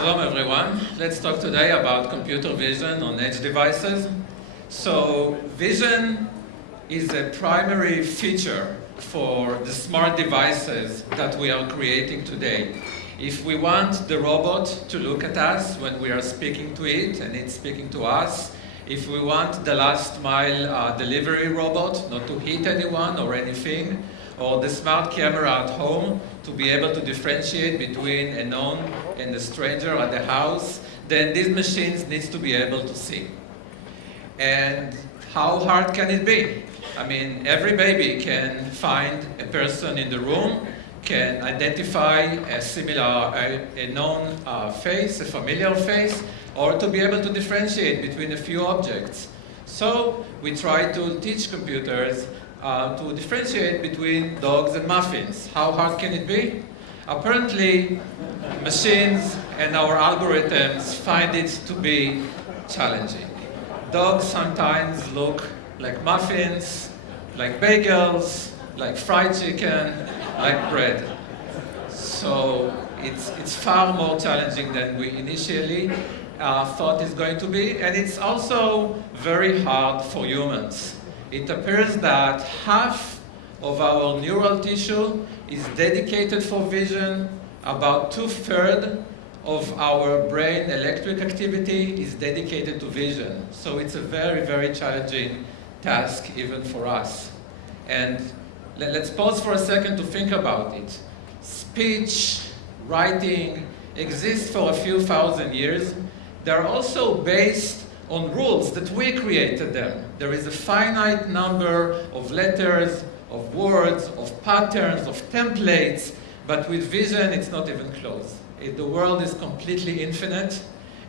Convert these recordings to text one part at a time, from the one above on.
Shalom everyone. Let's talk today about computer vision on edge devices. So vision is a primary feature for the smart devices that we are creating today. If we want the robot to look at us when we are speaking to it and it's speaking to us, if we want the last mile delivery robot not to hit anyone or anything, or the smart camera at home to be able to differentiate between a known and a stranger at the house, then these machines need to be able to see. And how hard can it be? I mean, every baby can find a person in the room, can identify a similar, a known face, a familiar face, or to be able to differentiate between a few objects. So we try to teach computers to differentiate between dogs and muffins. How hard can it be? Apparently, machines and our algorithms find it to be challenging. Dogs sometimes look like muffins, like bagels, like fried chicken, like bread. So it's far more challenging than we initially thought it's going to be, and it's also very hard for humans. It appears that half of our neural tissue is dedicated for vision. About 2/3 of our brain electric activity is dedicated to vision. So it's a very, very challenging task even for us. And let's pause for a second to think about it. Speech, writing exist for a few thousand years. They're also based on rules that we created them. There is a finite number of letters, of words, of patterns, of templates, but with vision it's not even close. The world is completely infinite,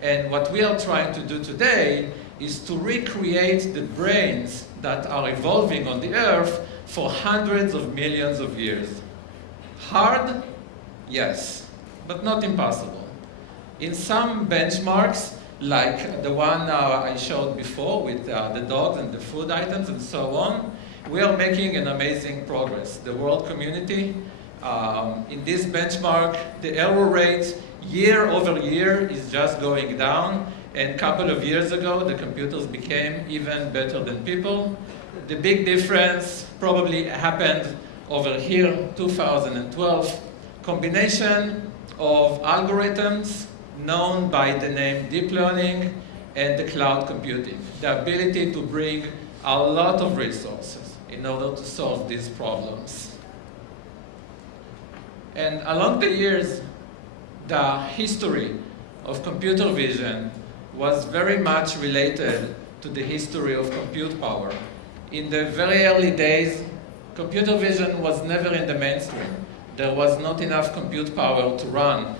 and what we are trying to do today is to recreate the brains that are evolving on the earth for hundreds of millions of years. Hard? Yes, but not impossible. In some benchmarks, like the one I showed before with the dogs and the food items and so on, we are making an amazing progress. The world community, in this benchmark, the error rate year over year is just going down, and a couple of years ago the computers became even better than people. The big difference probably happened over here, 2012, combination of algorithms known by the name deep learning and the cloud computing, the ability to bring a lot of resources in order to solve these problems. And along the years, the history of computer vision was very much related to the history of compute power. In the very early days, computer vision was never in the mainstream. There was not enough compute power to run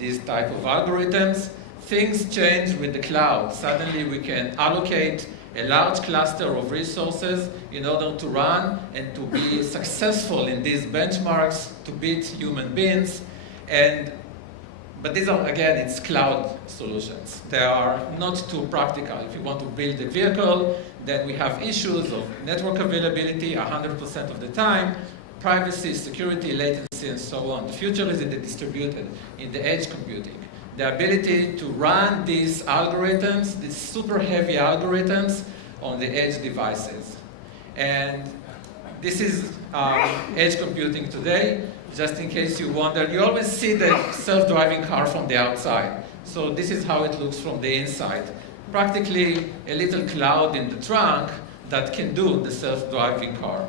these type of algorithms. Things changed with the cloud. Suddenly we can allocate a large cluster of resources in order to run and to be successful in these benchmarks, to beat human beings. But these are, again, it's cloud solutions. They are not too practical. If you want to build a vehicle, then we have issues of network availability 100% of the time, privacy, security, latency, and so on. The future is in the distributed, in the edge computing. The ability to run these algorithms, these super heavy algorithms, on the edge devices. And this is edge computing today. Just in case you wonder, you always see the self-driving car from the outside. So this is how it looks from the inside. Practically a little cloud in the trunk that can do the self-driving car.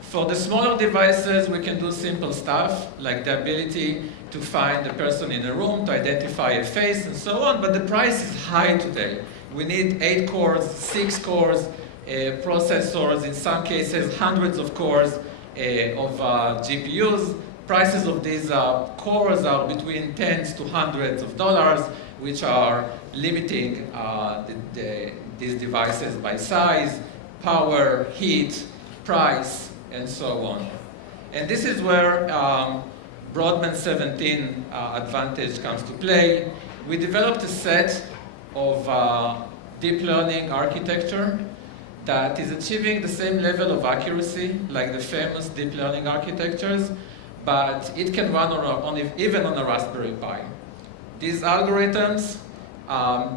For the smaller devices, we can do simple stuff, like the ability to find a person in a room, to identify a face, and so on, but the price is high today. We need 8 cores, 6 cores, processors, in some cases hundreds of cores of GPUs. Prices of these cores are between tens to hundreds of dollars, which are limiting these devices by size, power, heat, price, and so on. And this is where Brodmann17 advantage comes to play. We developed a set of deep learning architecture that is achieving the same level of accuracy like the famous deep learning architectures, but it can run even on a Raspberry Pi. These algorithms,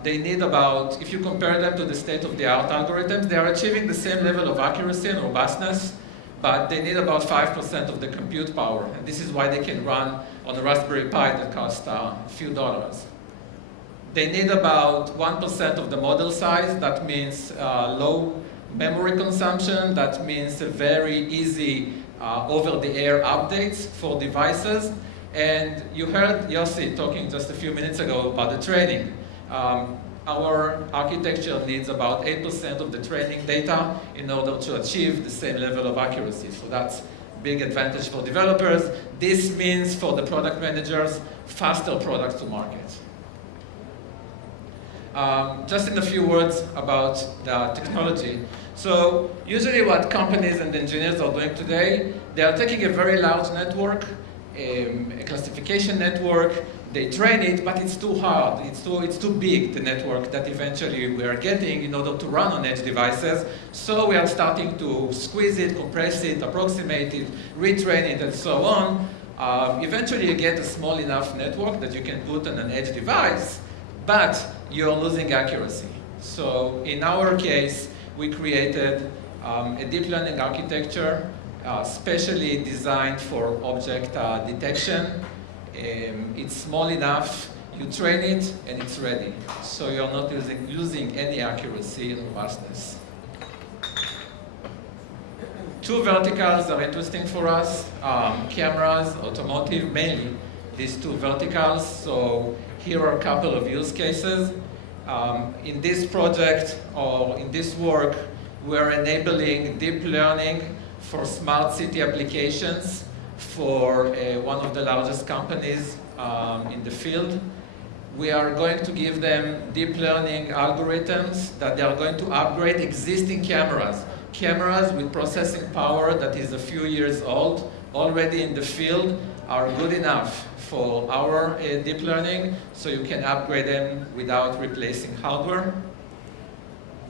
they need about, if you compare them to the state-of-the-art algorithms, they are achieving the same level of accuracy and robustness, but they need about 5% of the compute power, and this is why they can run on a Raspberry Pi that costs a few dollars. They need about 1% of the model size. That means low memory consumption. That means a very easy over-the-air updates for devices. And you heard Yossi talking just a few minutes ago about the training. Our architecture needs about 8% of the training data in order to achieve the same level of accuracy. So that's a big advantage for developers. This means for the product managers, faster products to market. Just in a few words about the technology. So usually what companies and engineers are doing today, they are taking a very large network, a classification network, they train it, but it's too hard, it's too big, the network that eventually we are getting in order to run on edge devices. So we are starting to squeeze it, compress it, approximate it, retrain it, and so on. Eventually you get a small enough network that you can put on an edge device, but you're losing accuracy. So in our case, we created a deep learning architecture specially designed for object detection. It's small enough, you train it, and it's ready. So you're not losing any accuracy and robustness. Two verticals are interesting for us, cameras, automotive, mainly these two verticals. So here are a couple of use cases. In this project, or in this work, we're enabling deep learning for smart city applications for one of the largest companies in the field. We are going to give them deep learning algorithms that they are going to upgrade existing cameras. Cameras with processing power that is a few years old, already in the field, are good enough for our deep learning, so you can upgrade them without replacing hardware.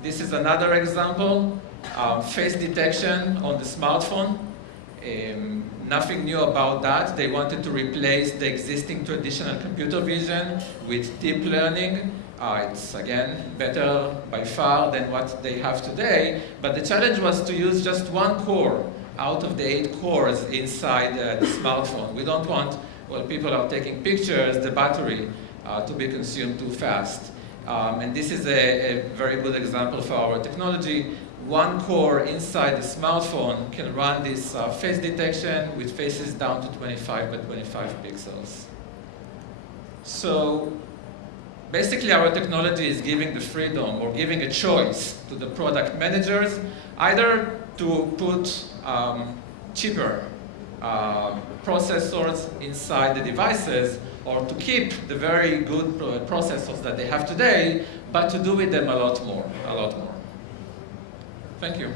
This is another example, face detection on the smartphone. Nothing new about that. They wanted to replace the existing traditional computer vision with deep learning. It's, again, better by far than what they have today, but the challenge was to use just one core out of the 8 cores inside the smartphone. We don't want, while people are taking pictures, the battery to be consumed too fast. And this is a very good example for our technology. One core inside the smartphone can run this face detection with faces down to 25 by 25 pixels. So basically our technology is giving the freedom or giving a choice to the product managers either to put cheaper processors inside the devices, or to keep the very good processors that they have today, but to do with them a lot more. Thank you.